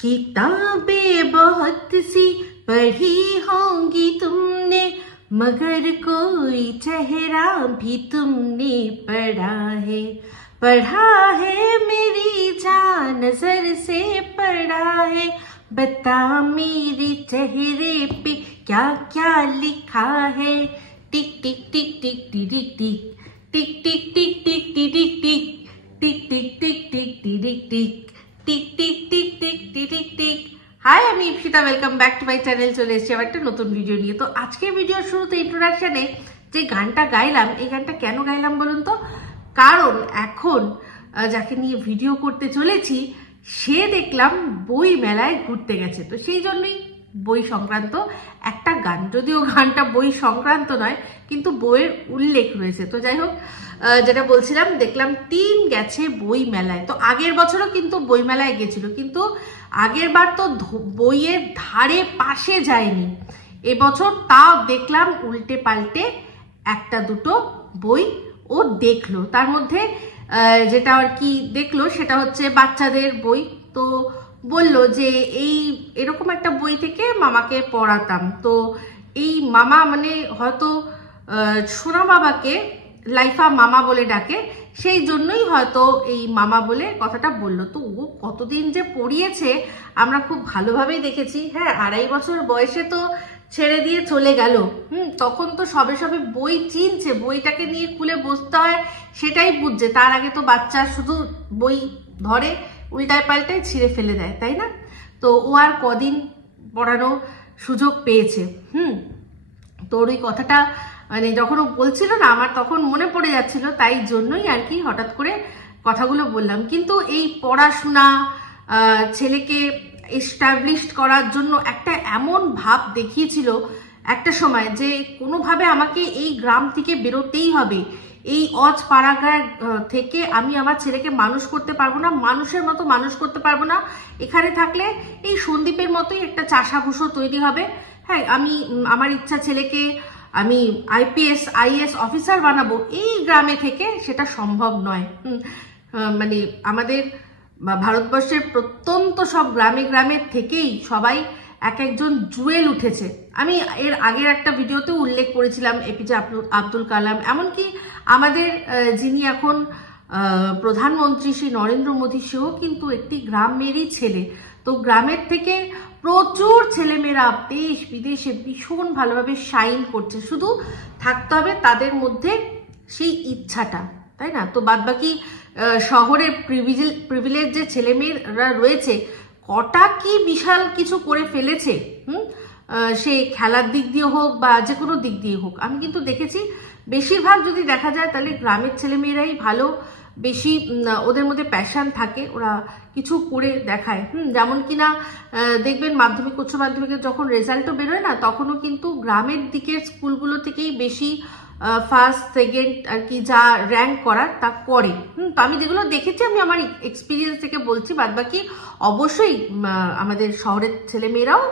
किताबें बहुत सी पढ़ी होंगी तुमने, मगर कोई चेहरा भी तुमने पढ़ा है मेरी जान नजर से पढ़ा है। बता मेरे चेहरे पे क्या क्या लिखा है। टिक टिक टिक टिक टिक टिक टिक टिक टिक टिक टिक टिक टिक टिक टिक टिक टिक टिक টিক টিক টিক টিক টিক টিক টিক। হাই, আমি Ipsita, welcome back to my channel. চলে এসেছি আবার একটা নতুন ভিডিও নিয়ে। তো আজকের ভিডিওর শুরুতে ইন্ট্রোডাকশনে যে গানটা গাইলাম, এই গানটা কেন গাইলাম বলুন তো? কারণ এখন যাকে নিয়ে ভিডিও করতে চলেছি সে দেখলাম বই মেলায় ঘুরতে গেছে, তো সেই জন্যই বই সংক্রান্ত একটা গান। যদিও গানটা বই সংক্রান্ত নয়, কিন্তু বইয়ের উল্লেখ রয়েছে। তো যাই হোক, যেটা বলছিলাম, দেখলাম টিন গেছে বই মেলায়। তো আগের বছরও কিন্তু বই মেলায় গেছিল, কিন্তু আগের বার তো বইয়ের ধারে পাশে যায়নি। এবছর তাও দেখলাম উল্টে পাল্টে একটা দুটো বই ও দেখলো। তার মধ্যে যেটা আর কি দেখলো সেটা হচ্ছে বাচ্চাদের বই। তো বললো যে এরকম একটা বই থেকে মামাকে পড়াতাম। তো এই মামা মানে হয়তো সোনা বাবাকে লাইফা মামা বলে ডাকে, সেই জন্যই হয়তো এই মামা বলে কথাটা বললো। তো ও কতদিন যে পড়িয়েছে আমরা খুব ভালোভাবেই দেখেছি। হ্যাঁ, 2.5 বছর বয়সে তো ছেড়ে দিয়ে চলে গেল। তখন তো সবে সবে বই চিনছে, বইটাকে নিয়ে খুলে বসতে হয় সেটাই বুঝছে। তার আগে তো বাচ্চা শুধু বই ধরে উল্টায় পাল্টায় ছিঁড়ে ফেলে দেয়, তাই না? তো ও আর কদিন পড়ানোর সুযোগ পেয়েছে। তোর ওই কথাটা মানে যখন ও বলছিল না, আমার তখন মনে পড়ে যাচ্ছিল, তাই জন্যই আর কি হঠাৎ করে কথাগুলো বললাম। কিন্তু এই পড়াশোনা ছেলেকে এস্টাবলিশড করার জন্য একটা এমন ভাব দেখিয়েছিল একটা সময় যে কোনোভাবে আমাকে এই গ্রাম থেকে বেরোতেই হবে, এই অজ পাড়াগাঁ থেকে আমি আমার ছেলেকে মানুষ করতে পারবো না, মানুষের মতো মানুষ করতে পারবো না। এখানে থাকলে এই সন্দীপের মতোই একটা চাষাভুষো তৈরি হবে। হ্যাঁ, আমার ইচ্ছা ছেলেকে আমি IPS IAS অফিসার বানাবো, এই গ্রামে থেকে সেটা সম্ভব নয়। মানে আমাদের ভারতবর্ষের প্রত্যন্ত সব গ্রামে গ্রামে থেকেই সবাই এক একজন জুয়েল উঠেছে। আমি এর আগের একটা ভিডিওতে উল্লেখ করেছিলাম APJ আব্দুল কালাম, এমনকি আমাদের যিনি এখন প্রধানমন্ত্রী শ্রী নরেন্দ্র মোদী, সেও কিন্তু একটি গ্রামেরই ছেলে। তো গ্রামের থেকে প্রচুর ছেলেমেয়েরা দেশ বিদেশে ভীষণ ভালোভাবে শাইন করছে, শুধু থাকতে হবে তাদের মধ্যে সেই ইচ্ছাটা, তাই না? তো বাদবাকি শহরের প্রিভিলেজ যে ছেলেমেয়েরা রয়েছে, কটা কি বিশাল কিছু করে ফেলেছে, সে খেলার দিক দিয়ে হোক বা যে কোনো দিক দিয়ে হোক। আমি কিন্তু দেখেছি বেশিরভাগ যদি দেখা যায় তাহলে গ্রামের ছেলেমেয়েরাই ভালো, বেশি ওদের মধ্যে প্যাশন থাকে, ওরা কিছু করে দেখায়। যেমন কিনা দেখবেন মাধ্যমিক উচ্চ মাধ্যমিকের যখন রেজাল্টও বেরোয় না, তখনও কিন্তু গ্রামের দিকের স্কুলগুলো থেকেই বেশি ফার্স্ট সেকেন্ড আর কি যা র্যাঙ্ক করার তা করে। তো আমি যেগুলো দেখেছি, আমি আমার এক্সপিরিয়েন্স থেকে বলছি, বাদবাকি অবশ্যই আমাদের শহরের ছেলেমেয়েরাও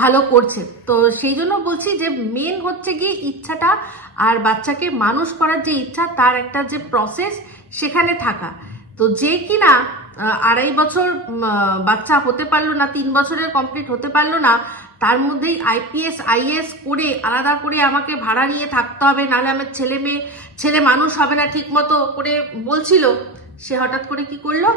ভালো করছে। তো সেই জন্য বলছি যে মেন হচ্ছে গিয়ে ইচ্ছাটা, আর বাচ্চাকে মানুষ করার যে ইচ্ছা, তার একটা যে প্রসেস সেখানে থাকা। তো যে কিনা 2.5 বছর বাচ্চা হতে পারলো না, 3 বছরের কমপ্লিট হতে পারলো না, তার মধ্যেই IPS IAS করে আলাদা করে আমাকে ভাড়া নিয়ে থাকতে হবে, নাহলে আমার ছেলে মানুষ হবে না ঠিক মতো করে বলছিল। সে হঠাৎ করে কি করলো,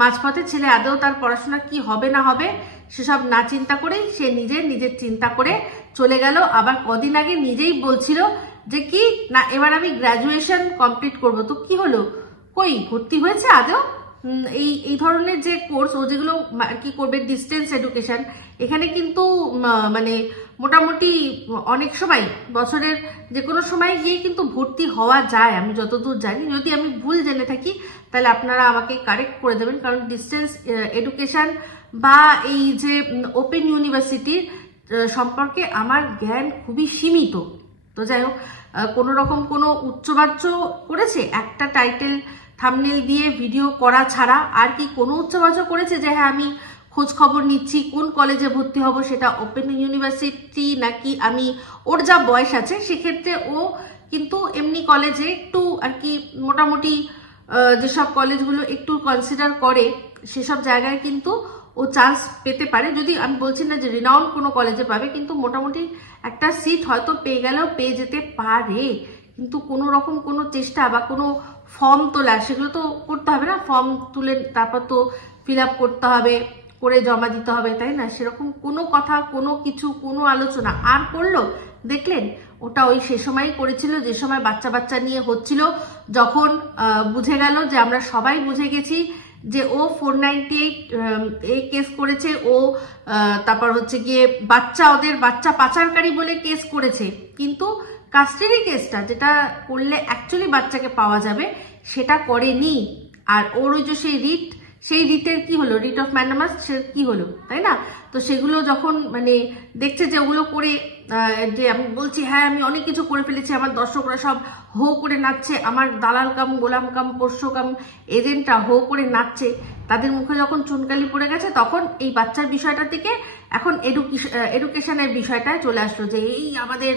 মাঝপথে ছেলে আদৌ তার পড়াশোনা কি হবে না হবে সেসব না চিন্তা করেই সে নিজের চিন্তা করে চলে গেল। আবার কদিন আগে নিজেই বলছিল যে কি না, এবার আমি গ্র্যাজুয়েশন কমপ্লিট করব। তো কি হলো, কই ভর্তি হয়েছে আদৌ? এই ধরনের যে কোর্স ও যেগুলো কি করবে, ডিস্টেন্স এডুকেশন, এখানে কিন্তু মানে মোটামুটি অনেক সময় বছরের যে কোনো সময় গিয়ে কিন্তু ভর্তি হওয়া যায়, আমি যতদূর জানি। যদি আমি ভুল জেনে থাকি তাহলে আপনারা আমাকে কারেক্ট করে দেবেন, কারণ ডিস্টেন্স এডুকেশন বা এই যে ওপেন ইউনিভার্সিটির সম্পর্কে আমার জ্ঞান খুবই সীমিত। তো যাই হোক, কোনো রকম কোনো উচ্চবাচ্য করেছে একটা টাইটেল থাম্বনেল দিয়ে ভিডিও করা ছাড়া আর কি কোনো উচ্চবাচ্য করেছে যে হ্যাঁ আমি খোঁজ খবর নিচ্ছি কোন কলেজে ভর্তি হব, সেটা ওপেন ইউনিভার্সিটি নাকি আমি, ওর যা বয়স আছে সেক্ষেত্রে ও কিন্তু এমনি কলেজে একটু আর কি মোটামুটি যেসব কলেজগুলো একটু কনসিডার করে সেসব জায়গায় কিন্তু ও চান্স পেতে পারে, যদি আমি বলছি না যে রিনাউন্ড কোনো কলেজে পাবে, কিন্তু মোটামুটি একটা সিট হয়তো পেয়ে গেলেও পেয়ে যেতে পারে। কিন্তু কোনো রকম কোনো চেষ্টা বা কোনো ফর্ম তোলা সেগুলো তো করতে হবে না, ফর্ম তুলে তারপর তো ফিল আপ করতে হবে, করে জমা দিতে হবে, তাই না? সেরকম কোনো কথা, কোনো কিছু, কোনো আলোচনা আর করলো দেখলেন? ওটা ওই সে সময়ই করেছিল যে সময় বাচ্চা বাচ্চা নিয়ে হচ্ছিল, যখন বুঝে গেল যে আমরা সবাই বুঝে গেছি যে ও 498 এই কেস করেছে, ও তারপর হচ্ছে গিয়ে ওদের বাচ্চা পাচারকারী বলে কেস করেছে, কিন্তু কাস্টাডি কেসটা যেটা করলে অ্যাকচুয়ালি বাচ্চাকে পাওয়া যাবে সেটা করেনি। আর ওর ওই যে সেই রিটের কি হলো, রিট অফ ম্যান্ডামাস সে কি হলো, তাই না? তো সেগুলো যখন মানে দেখছে যে ওগুলো করে, যে আমি বলছি হ্যাঁ আমি অনেক কিছু করে ফেলেছি, আমার দর্শকরা সব হো করে নাচছে, আমার দালাল কাম গোলাম কাম পোষ্য কাম এজেন্টরা হো করে নাচছে, তাদের মুখে যখন চুনকালি পড়ে গেছে, তখন এই বাচ্চার বিষয়টা থেকে এখন এডুকেশনের বিষয়টায় চলে আসলো যে এই আমাদের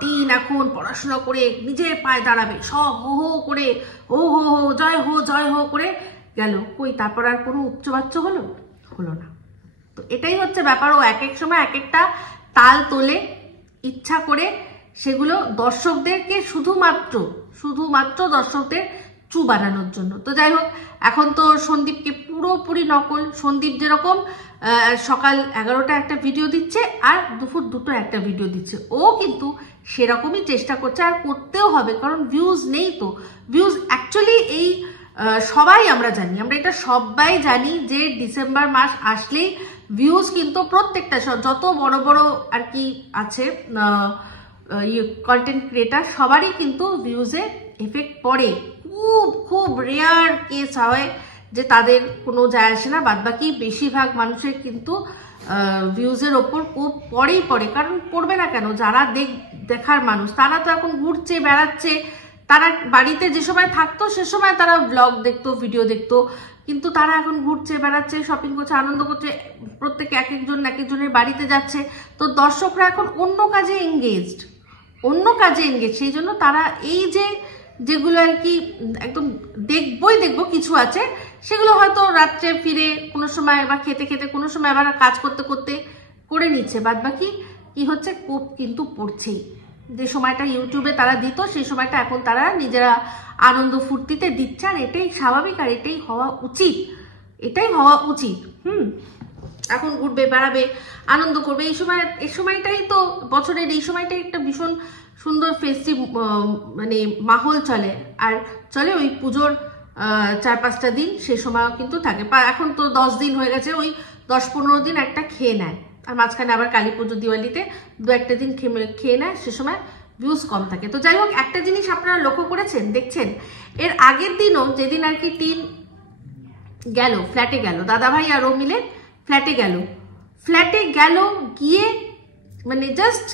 টিন এখন পড়াশোনা করে নিজের পায়ে দাঁড়াবে, সব হো হো করে ও হো হো জয় হো করে গেল। কই তারপর আর কোনো উচ্চবাচ্য হলো না। তো এটাই হচ্ছে ব্যাপার, ও এক এক সময় এক একটা তাল তোলে ইচ্ছা করে, সেগুলো দর্শকদেরকে শুধুমাত্র দর্শকদের চু বানানোর জন্য। তো যাই হোক, এখন তো সন্দীপকে পুরোপুরি নকল। সন্দীপ যেরকম সকাল 11টা একটা ভিডিও দিচ্ছে আর দুপুর 2টো একটা ভিডিও দিচ্ছে, ও কিন্তু সেরকমই চেষ্টা করছে, আর করতেও হবে, কারণ ভিউজ নেই। তো ভিউজ অ্যাকচুয়ালি এই সবাই আমরা জানি, আমরা এটা সবাই জানি যে ডিসেম্বর মাস আসলেই ভিউজ কিন্তু প্রত্যেকটা যত বড় বড় আর কি আছে কন্টেন্ট ক্রিয়েটার, সবারই কিন্তু ভিউজে এফেক্ট পড়ে। খুব রেয়ার কেস হয় যে তাদের কোনো যায় আসে না, বাদবাকি বেশিরভাগ মানুষের কিন্তু ভিউজের ওপর খুব পড়ে। কারণ পড়বে না কেন? যারা দেখার মানুষ তারা তো এখন ঘুরছে বেড়াচ্ছে, তারা বাড়িতে যে সময় থাকতো সে সময় তারা ব্লগ দেখতো, ভিডিও দেখতো, কিন্তু তারা এখন ঘুরছে বেড়াচ্ছে, শপিং করছে, আনন্দ করছে, প্রত্যেকে এক একজনের বাড়িতে যাচ্ছে। তো দর্শকরা এখন অন্য কাজে এঙ্গেজড, সেই জন্য তারা এই যেগুলো আর কি একদম দেখবো কিছু আছে, সেগুলো হয়তো রাত্রে ফিরে কোনো সময় বা খেতে কোনো সময় আবার কাজ করতে করে নিচ্ছে। বাদবাকি কি হচ্ছে, কোপ কিন্তু পড়ছেই। যে সময়টা ইউটিউবে তারা দিত সেই সময়টা এখন তারা নিজেরা আনন্দ ফুর্তিতে দিচ্ছে, আর এটাই স্বাভাবিক, আর এটাই হওয়া উচিত। এখন ঘুরবে বেড়াবে, আনন্দ করবে, এই সময়টাই তো বছরের, এই সময়টাই একটা ভীষণ সুন্দর ফেস্টিভ মানে মাহল চলে, আর চলে ওই পুজোর 4-5টা দিন, সে সময়ও কিন্তু থাকে। এখন তো 10 দিন হয়ে গেছে, ওই 10-15 দিন একটা খেয়ে নেয়, আর মাঝখানে আবার কালী পুজো দিওয়ালিতে 2-1টা দিন খেয়ে নেয়, সে সময় ভিউজ কম থাকে। তো যাই হোক, একটা জিনিস আপনারা লক্ষ্য করেছেন, দেখছেন, এর আগের দিনও যেদিন আর কি টিন গেল ফ্ল্যাটে গেল, দাদাভাই আর ও মিলে ফ্ল্যাটে গেল, গিয়ে মানে জাস্ট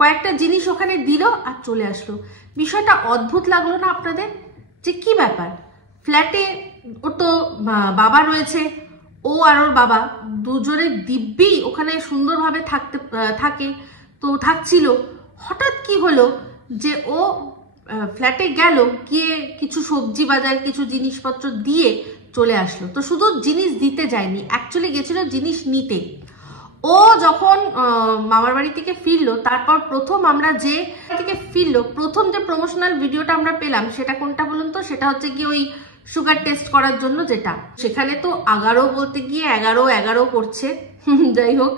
কয়েকটা জিনিস ওখানে দিল আর চলে আসলো। বিষয়টা অদ্ভুত লাগলো না আপনাদের? যে কি ব্যাপার, ফ্ল্যাটে ওর তো বাবা রয়েছে, ও আর ওর বাবা দুজনের দিব্যি ওখানে সুন্দরভাবে থাকে, তো থাকছিল। হঠাৎ কি হলো যে ও ফ্ল্যাটে গেল, গিয়ে কিছু সবজি বাজার কিছু জিনিসপত্র দিয়ে চলে আসলো। তো শুধু জিনিস দিতে যায়নি, অ্যাকচুয়ালি গেছিল জিনিস নিতে। ও যখন মামার বাড়ি থেকে ফিরলো, তারপর প্রথম যে প্রমোশনাল ভিডিওটা আমরা পেলাম, সেটা কোনটা বলুন তো? সেটা হচ্ছে কি ওই সুগার টেস্ট করার জন্য, যেটা সেখানে তো 11 বলতে গিয়ে 11 করছে। যাই হোক,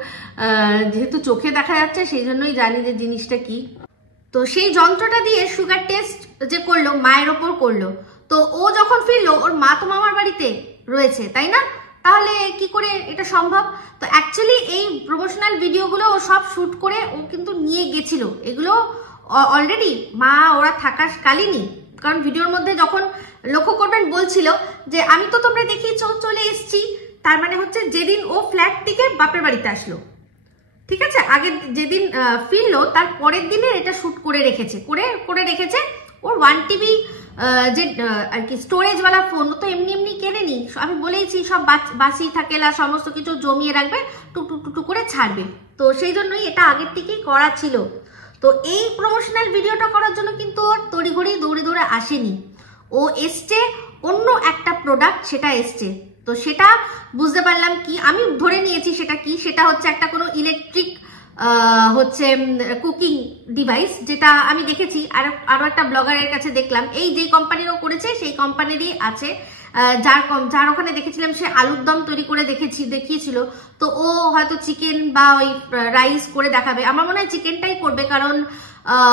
যেহেতু চোখে দেখা যাচ্ছে সেই জন্যই জানি যে জিনিসটা কি। তো সেই যন্ত্রটা দিয়ে সুগার টেস্ট যে করলো, মায়ের ওপর করলো। তো ও যখন ফিরলো, ওর মা তো মামার বাড়িতে রয়েছে, তাই না? তাহলে কি করে এটা সম্ভব? তো অ্যাকচুয়ালি এই প্রমোশনাল ভিডিওগুলো ও সব শুট করে ও কিন্তু নিয়ে গেছিল, এগুলো অলরেডি মা ওরা থাকাকালীনই। কারণ ভিডিওর মধ্যে যখন লক্ষ্য করবেন বলছিল যে আমি তো তোমরা দেখি চলে এসছি, তার মানে হচ্ছে যেদিন ও ফ্ল্যাট থেকে বাপের বাড়িতে আসলো, ঠিক আছে, আগে যেদিন ফিরলো তার পরের দিনে এটা শুট করে রেখেছে। ওর 1 TB যে আর কি স্টোরেজওয়ালা ফোন তো এমনি কেনেনি, আমি বলেইছি সব বাসি থাকে না, সমস্ত কিছু জমিয়ে রাখবে, টুকটুক করে ছাড়বে। তো সেই জন্যই এটা আগের থেকেই করা ছিল। তো এই প্রমোশনাল ভিডিওটা করার জন্য কিন্তু ওর তড়িঘড়ি দৌড়ে আসেনি, ও এসছে অন্য একটা প্রোডাক্ট, সেটা এসছে তো সেটা বুঝতে পারলাম কি, আমি ধরে নিয়েছি সেটা কি, সেটা হচ্ছে একটা কোনো ইলেকট্রিক হচ্ছে কুকিং ডিভাইস, যেটা আমি দেখেছি আরো একটা ব্লগারের কাছে দেখলাম, এই যে কোম্পানিরও করেছে সেই কোম্পানিরই আছে, যার ওখানে দেখেছিলাম সে আলুর দম তৈরি করে দেখিয়েছিল। তো ও হয়তো চিকেন বা ওই রাইস করে দেখাবে, আমার মনে হয় চিকেনটাই করবে, কারণ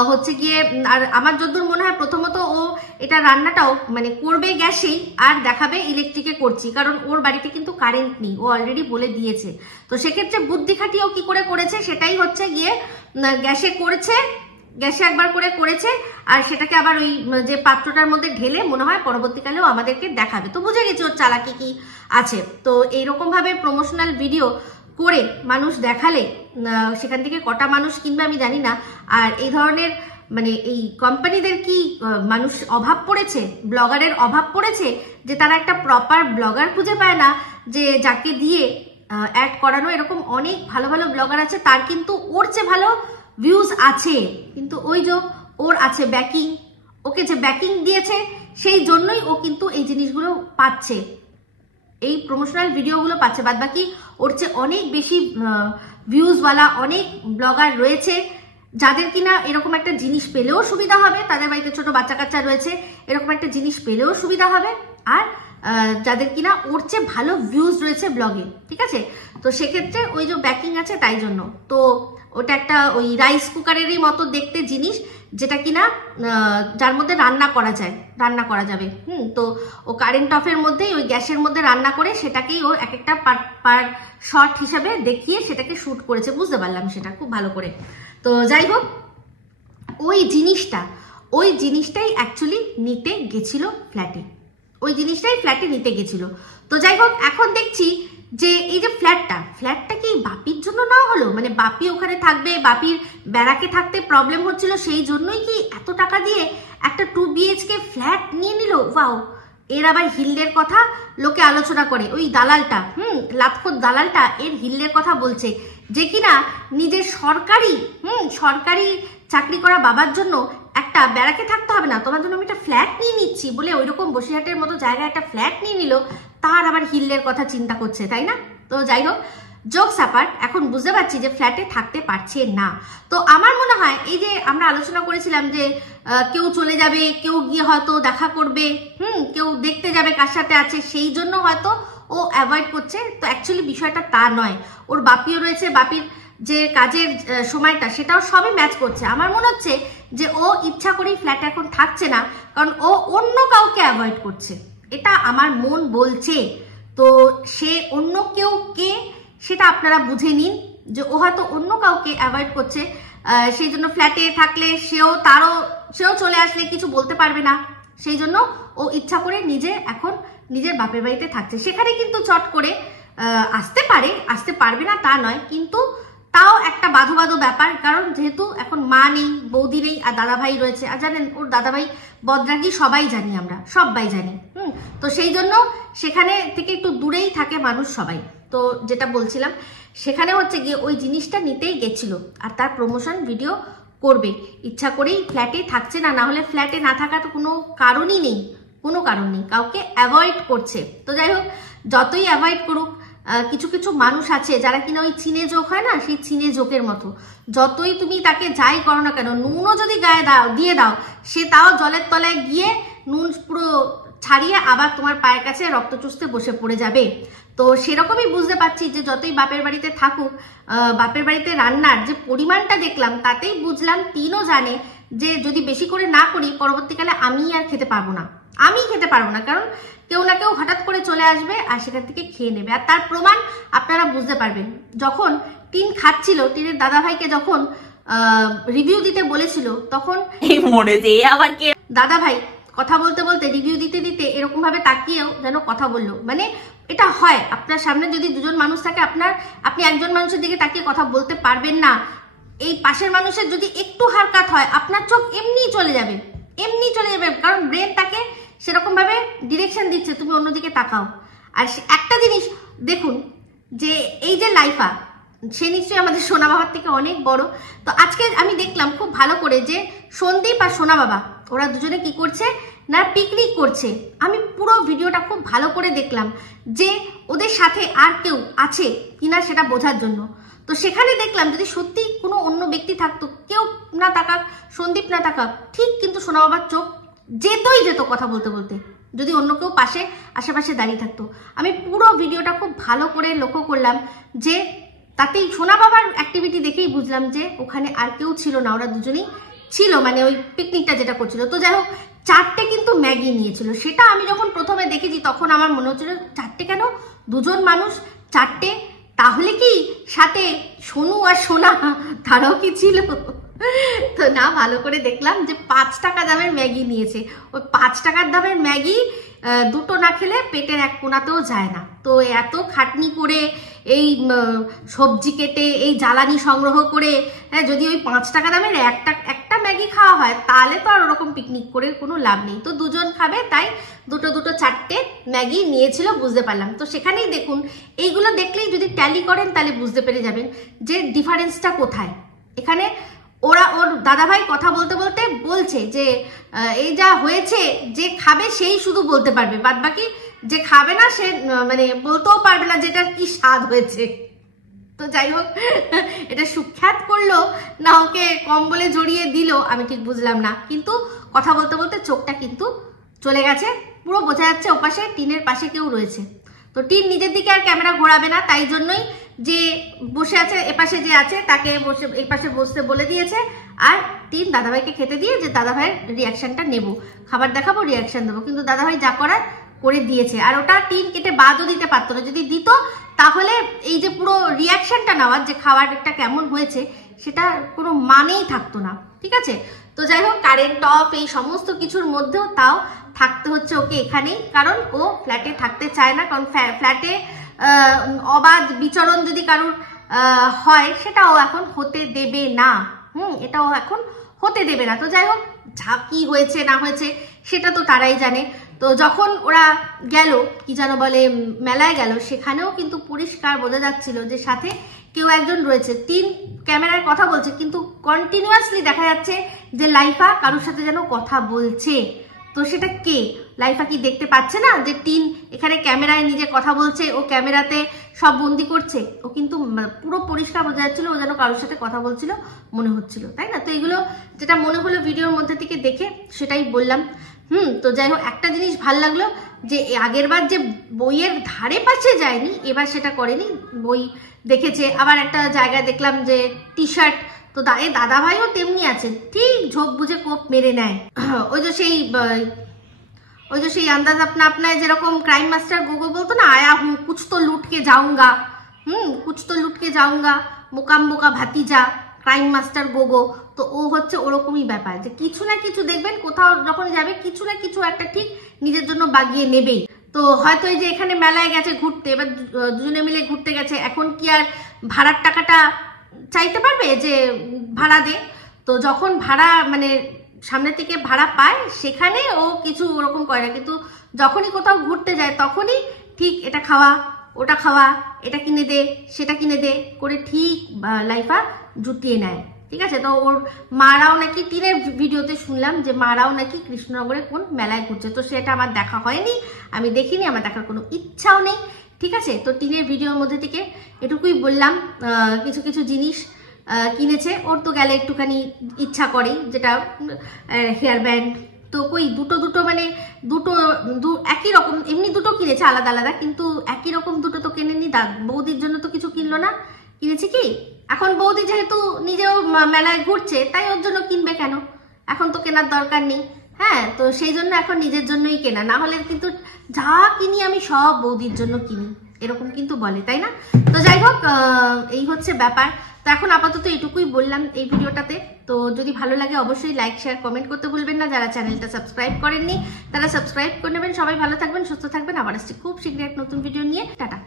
হচ্ছে গিয়ে আর আমার যতদূর মনে হয় প্রথমত ও এটা রান্নাটাও মানে করবে গ্যাসেই আর দেখাবে ইলেকট্রিকে করছি, কারণ ওর বাড়িতে কিন্তু কারেন্ট নেই, ও অলরেডি বলে দিয়েছে। তো সেক্ষেত্রে বুদ্ধি খাটিয়ে ও কি করে করেছে সেটাই হচ্ছে গিয়ে গ্যাসে করেছে, গ্যাসে একবার করে করেছে আর সেটাকে আবার ওই যে পাত্রটার মধ্যে ঢেলে মনে হয় পরবর্তীকালেও আমাদেরকে দেখাবে। তো বুঝে গেছি ওর চালাকি কি আছে। তো এইরকম ভাবে প্রমোশনাল ভিডিও করে মানুষ দেখালে সেখান থেকে কটা মানুষ কিনবে আমি জানি না। আর এই ধরনের মানে এই কোম্পানিদের কি মানুষ অভাব পড়েছে, ব্লগারের অভাব পড়েছে, যে তারা একটা প্রপার ব্লগার খুঁজে পায় না যে যাকে দিয়ে অ্যাড করানো। এরকম অনেক ভালো ভালো ব্লগার আছে, তার কিন্তু ওর চেয়ে ভালো ভিউজ আছে, কিন্তু ওই যে ওর আছে ব্যাকিং, ওকে যে ব্যাকিং দিয়েছে সেই জন্যই ও কিন্তু এই জিনিসগুলো পাচ্ছে, এই প্রমোশনাল ভিডিওগুলো পাচ্ছে। বাদ বাকি ওর চেয়ে অনেক বেশি ভিউজওয়ালা অনেক ব্লগার রয়েছে যাদের কিনা এরকম একটা জিনিস পেলেও সুবিধা হবে, তাদের বাড়িতে ছোট বাচ্চা কাচ্চা রয়েছে, এরকম একটা জিনিস পেলেও সুবিধা হবে, আর যাদের কিনা ওর চেয়ে ভালো ভিউজ রয়েছে ব্লগে, ঠিক আছে। তো সেক্ষেত্রে ওই যে ব্যাকিং আছে তাই জন্য। তো ওটা একটা ওই রাইস কুকারেরই মতো দেখতে জিনিস, যেটা কিনা যার মধ্যে রান্না করা যাবে। তো ও কারেন্ট অফের মধ্যেই ওই গ্যাসের মধ্যে রান্না করে সেটাকেই ও এক একটা পার শর্ট হিসাবে দেখিয়ে সেটাকে শুট করেছে, বুঝতে পারলাম সেটা খুব ভালো করে। তো যাই হোক, ওই জিনিসটাই অ্যাকচুয়ালি নিতে গেছিল ফ্ল্যাটে, ওই জিনিসটাই ফ্ল্যাটে নিতে গেছিল। তো যাই হোক, এখন দেখছি যে এই যে ফ্ল্যাটটা কি বাপির জন্য নেওয়া হলো, মানে বাপি ওখানে থাকবে, বাপির ব্যারাকে থাকতে প্রবলেম হচ্ছিল সেই জন্যই কি এত টাকা দিয়ে একটা 2 BHK ফ্ল্যাট নিয়ে নিল। ওয়াও, এর আবার হিল্লের কথা লোকে আলোচনা করে, ওই দালালটা লাতখোর দালালটা এর হিল্লের কথা বলছে যে কিনা নিজের সরকারি চাকরি করা বাবার জন্য একটা ব্যারাকে থাকতে হবে না, তোমার জন্য আমি একটা ফ্ল্যাট নিয়ে নিচ্ছি বলে ওইরকম বসিরহাটের মতো জায়গায় একটা ফ্ল্যাট নিয়ে নিল, তার আবার হিল্লের কথা চিন্তা করছে, তাই না? তো যাই হোক, জোকস অ্যাপার্ট, এখন বুঝতে পারছি যে ফ্ল্যাটে থাকতে পারছে না। তো আমার মনে হয় এই যে আমরা আলোচনা করেছিলাম যে কেউ চলে যাবে, কেউ গিয়ে হয়তো দেখা করবে, কেউ দেখতে যাবে কার সাথে আছে, সেই জন্য হয়তো ও অ্যাভয়েড করছে। তো অ্যাকচুয়ালি বিষয়টা তা নয়, ওর বাপিও রয়েছে, বাপির যে কাজের সময়টা সেটাও সবই ম্যাচ করছে। আমার মনে হচ্ছে যে ও ইচ্ছা করেই ফ্ল্যাটে এখন থাকছে না, কারণ ও অন্য কাউকে অ্যাভয়েড করছে, এটা আমার মন বলছে। তো সে অন্য কেউ কে সেটা আপনারা বুঝে নিন, যে ও হয়তো অন্য কাউকে অ্যাভয়েড করছে, সেই জন্য ফ্ল্যাটে থাকলে সেও চলে আসলে কিছু বলতে পারবে না, সেই জন্য ও ইচ্ছা করে এখন নিজের বাপের বাড়িতে থাকছে। সেখানে কিন্তু চট করে আসতে পারবে না তা নয়, কিন্তু তাও একটা বাঁধো ব্যাপার, কারণ যেহেতু এখন মা নেই, বৌদি নেই, আর দাদাভাই রয়েছে। আর জানেন ওর দাদাভাই বদরাগী, সবাই জানি, আমরা সবাই জানি। তো সেই জন্য সেখানে থেকে একটু দূরেই থাকে মানুষ সবাই। তো যেটা বলছিলাম, সেখানে হচ্ছে গিয়ে ওই জিনিসটা নিতেই গেছিল, আর তার প্রমোশন ভিডিও করবে, ইচ্ছা করেই ফ্ল্যাটে থাকছে না, না হলে ফ্ল্যাটে না থাকার তো কোনো কারণই নেই, কাউকে অ্যাভয়েড করছে। তো যাই হোক, যতই অ্যাভয়েড করুক, কিছু কিছু মানুষ আছে যারা কিনা ওই চিনে যোগ হয় না, সেই চিনে যোগের মতো, যতই তুমি তাকে যাই করো না কেন, নুনও যদি গায়ে দিয়ে দাও, সে তাও জলের তলায় গিয়ে নুন পুরো ছাড়িয়ে আবার তোমার পায়ের কাছে রক্ত চুষতে বসে পড়ে যাবে। তো সেরকমই বুঝতে পারছি যে যতই বাপের বাড়িতে থাকুক, বাপের বাড়িতে রান্নার যে পরিমাণটা দেখলাম তাতেই বুঝলাম তিনও জানে যে যদি বেশি করে না করি পরবর্তীকালে আমি খেতে পারবো না, কারণ কেউ না কেউ হঠাৎ করে চলে আসবে আর সেখান থেকে খেয়ে নেবে। আর তার প্রমাণ আপনারা বুঝতে পারবেন, যখন টিন খাচ্ছিল, টিনের দাদাভাইকে যখন রিভিউ দিতে বলেছিল, তখন দাদাভাই কথা বলতে বলতে রিভিউ দিতে এরকম ভাবে তাকিয়েও যেন কথা বললো। মানে এটা হয়, আপনার সামনে যদি দুজন মানুষ থাকে, আপনি একজন মানুষের দিকে তাকিয়ে কথা বলতে পারবেন না, এই পাশের মানুষের যদি একটু হারকাত হয় আপনার চোখ এমনি চলে যাবে, কারণ ব্রেন তাকে সেরকম ভাবে ডিরেকশন দিচ্ছে, তুমি অন্যদিকে তাকাও। আর একটা জিনিস দেখুন, যে এই যে লাইফা, সে নিশ্চয়ই আমাদের সোনা বাবার থেকে অনেক বড়। তো আজকে আমি দেখলাম খুব ভালো করে যে সন্দীপ আর সোনা বাবা ওরা দুজনে কি করছে, না পিকনিক করছে। আমি পুরো ভিডিওটা খুব ভালো করে দেখলাম যে ওদের সাথে আর কেউ আছে কিনা সেটা বোঝার জন্য। তো সেখানে দেখলাম যদি সত্যি কোনো অন্য ব্যক্তি থাকতো, কেউ না তাকাক, সন্দীপ না তাকাক, ঠিক কিন্তু সোনা বাবার চোখ যেতই যেত কথা বলতে বলতে, যদি অন্য কেউ পাশে আশেপাশে দাঁড়িয়ে থাকতো। আমি পুরো ভিডিওটা খুব ভালো করে লক্ষ্য করলাম যে তাতেই সোনা বাবার অ্যাক্টিভিটি দেখেই বুঝলাম যে ওখানে আর কেউ ছিল না, ওরা দুজনেই ছিল, মানে ওই পিকনিকটা যেটা করছিল। তো যাই হোক, 4টে কিন্তু ম্যাগি নিয়েছিল। সেটা আমি যখন প্রথমে দেখেছি তখন আমার মনে হচ্ছিল 4টে কেন, 2জন মানুষ 4টে, তাহলে কি সাথে সোনু আর সোনা তারাও কি ছিল? তো না, ভালো করে দেখলাম যে 5 টাকা দামের ম্যাগি নিয়েছে। ওই 5 টাকার দামের ম্যাগি দুটো না খেলে পেটের এক কোণাতেও যায় না। তো এত খাটনি করে এই সবজি কেটে এই জ্বালানি সংগ্রহ করে, হ্যাঁ, যদি ওই 5 টাকা দামের একটা ম্যাগি খাওয়া হয় তাহলে তো আর ওরকম পিকনিক করে কোনো লাভ নেই। তো 2জন খাবে তাই দুটো 4টে ম্যাগি নিয়েছিল, বুঝতে পারলাম। তো সেখানেই দেখুন, এইগুলো দেখলেই যদি ট্যালি করেন তাহলে বুঝতে পেরে যাবেন যে ডিফারেন্সটা কোথায়। এখানে ওর দাদাভাই কথা বলতে বলতে বলছে যে এই যা হয়েছে, যে খাবে সেই শুধু বলতে পারবে, বাদ বাকি যে খাবে না সে মানে বলতেও পারবে না যেটা কি স্বাদ হয়েছে। তো যাই হোক, এটা সুখ্যাত করলো না ওকে কম্বলে জড়িয়ে দিল আমি ঠিক বুঝলাম না, কিন্তু কথা বলতে বলতে চোখটা কিন্তু চলে গেছে, পুরো বোঝা যাচ্ছে ওপাশে টিনের পাশে কেউ রয়েছে। তো টিন নিজের দিকে আর ক্যামেরা ঘোরাবে না, তাই জন্যই যে বসে আছে এপাশে যে আছে তাকে বসে এই পাশে বসতে বলে দিয়েছে। আর টিন দাদাভাইকে খেতে দিয়ে যে দাদাভাইয়ের রিয়াকশনটা নেব, খাবার দেখাবো, রিয়াকশন দেবো, কিন্তু দাদাভাই যা করার করে দিয়েছে। আর ওটা টিন কেটে বাদও দিতে পারতো না, যদি দিত তাহলে এই যে পুরো রিয়াকশনটা নেওয়ার যে খাবারটা কেমন হয়েছে সেটা কোনো মানেই থাকতো না, ঠিক আছে? তো যাই হোক, কারেন্ট অফ এই সমস্ত কিছুর মধ্যেও তাও থাকতে হচ্ছে ওকে এখানেই, কারণ ও ফ্ল্যাটে থাকতে চায় না, কারণ ফ্ল্যাটে অবাধ বিচরণ যদি কারোর হয় সেটাও এখন হতে দেবে না। এটাও এখন হতে দেবে না। তো যাই হোক, যা কি হয়েছে না হয়েছে সেটা তো তারাই জানে। তো যখন ওরা গেল, কি যেন বলে, মেলায় গেল, সেখানেও কিন্তু পরিষ্কার বোঝা যাচ্ছিল যে সাথে কেউ একজন রয়েছে। টিন ক্যামেরায় কথা বলছে, কিন্তু কন্টিনিউয়াসলি দেখা যাচ্ছে যে লাইফা কারোর সাথে যেন কথা বলছে। তো সেটা কে? লাইফা কি দেখতে পাচ্ছে না যে টিন এখানে ক্যামেরায় নিজে কথা বলছে, ও ক্যামেরাতে সব বন্দি করছে? ও কিন্তু পুরো পরিষ্কার বোঝা যাচ্ছিল ও যেন কারোর সাথে কথা বলছিল মনে হচ্ছিল, তাই না? তো এগুলো যেটা মনে হলো ভিডিওর মধ্যে থেকে দেখে সেটাই বললাম। তো যাই হোক, একটা জিনিস ভাল লাগলো যে আগের বার যে বইয়ের ধারে পাশে যায়নি, এবার সেটা করেনি, বই দেখেছে। আবার একটা জায়গায় দেখলাম যে টি শার্ট, তো দাদা ভাইও তেমনি আছে, ঠিক ঝোপ বুঝে কোপ মেরে নেয়। ওই যে সেই আন্দাজ আপনা আপনায় যেরকম ক্রাইম মাস্টার গোগো বলতো না, আয়া হুম কুছ তো লুটকে যাউঙ্গা, কুছ তো লুটকে যাউঙ্গা, মোকাম বোকা ভাতিজা ক্রাইম মাস্টার গোগো। তো ও হচ্ছে ওরকমই ব্যাপার, যে কিছু না কিছু দেখবেন কোথাও যখন যাবে কিছু না কিছু একটা ঠিক নিজের জন্য বাগিয়ে নেবেই। তো হয়তো এই যে এখানে মেলায় গেছে ঘুরতে, এবার দুজনে মিলে ঘুরতে গেছে, এখন কি আর ভাড়ার টাকাটা চাইতে পারবে যে ভাড়া দে? তো যখন ভাড়া মানে সামনে থেকে ভাড়া পায় সেখানে ও কিছু ওরকম করে না, কিন্তু যখনই কোথাও ঘুরতে যায় তখনই ঠিক এটা খাওয়া, ওটা খাওয়া, এটা কিনে দে, সেটা কিনে দে করে ঠিক লাইফা জুটিয়ে নেয়, ঠিক আছে? তো ওর মারাও নাকি, টিনের ভিডিওতে শুনলাম যে মারাও নাকি কৃষ্ণনগরে কোন মেলায় ঘুরছে। তো সেটা আমার দেখা হয়নি, আমি দেখিনি, আমার দেখার কোনো ইচ্ছাও নেই, ঠিক আছে? তো টিনের ভিডিওর মধ্যে থেকে এটুকুই বললাম। কিছু কিছু জিনিস কিনেছে, ওর তো গেলে একটুখানি ইচ্ছা করেই, যেটা হেয়ার ব্যান্ড। তো কই দুটো মানে একই রকম, এমনি দুটো কিনেছে আলাদা আলাদা, কিন্তু একই রকম দুটো তো কেনেনি। বৌদির জন্য তো কিছু কিনলো না, কিনেছে কি? এখন বৌদি যেহেতু নিজেও মেলায় ঘুরছে তাই ওর জন্য কিনবে কেন? এখন তো কেনার দরকার নেই, হ্যাঁ? তো সেই জন্য এখন নিজের জন্যই কেনা, না হলে কিন্তু যা কিনি আমি সব বৌদির জন্য কিনি, এরকম কিন্তু বলে, তাই না? তো যাই হোক, এই হচ্ছে ব্যাপার। তো এখন আপাতত এটুকুই বললাম এই ভিডিওটাতে। তো যদি ভালো লাগে অবশ্যই লাইক, শেয়ার, কমেন্ট করতে ভুলবেন না। যারা চ্যানেলটা সাবস্ক্রাইব করেননি তারা সাবস্ক্রাইব করে নেবেন। সবাই ভালো থাকবেন, সুস্থ থাকবেন। আবার আসছি খুব শীঘ্রই এক নতুন ভিডিও নিয়ে। টাটা।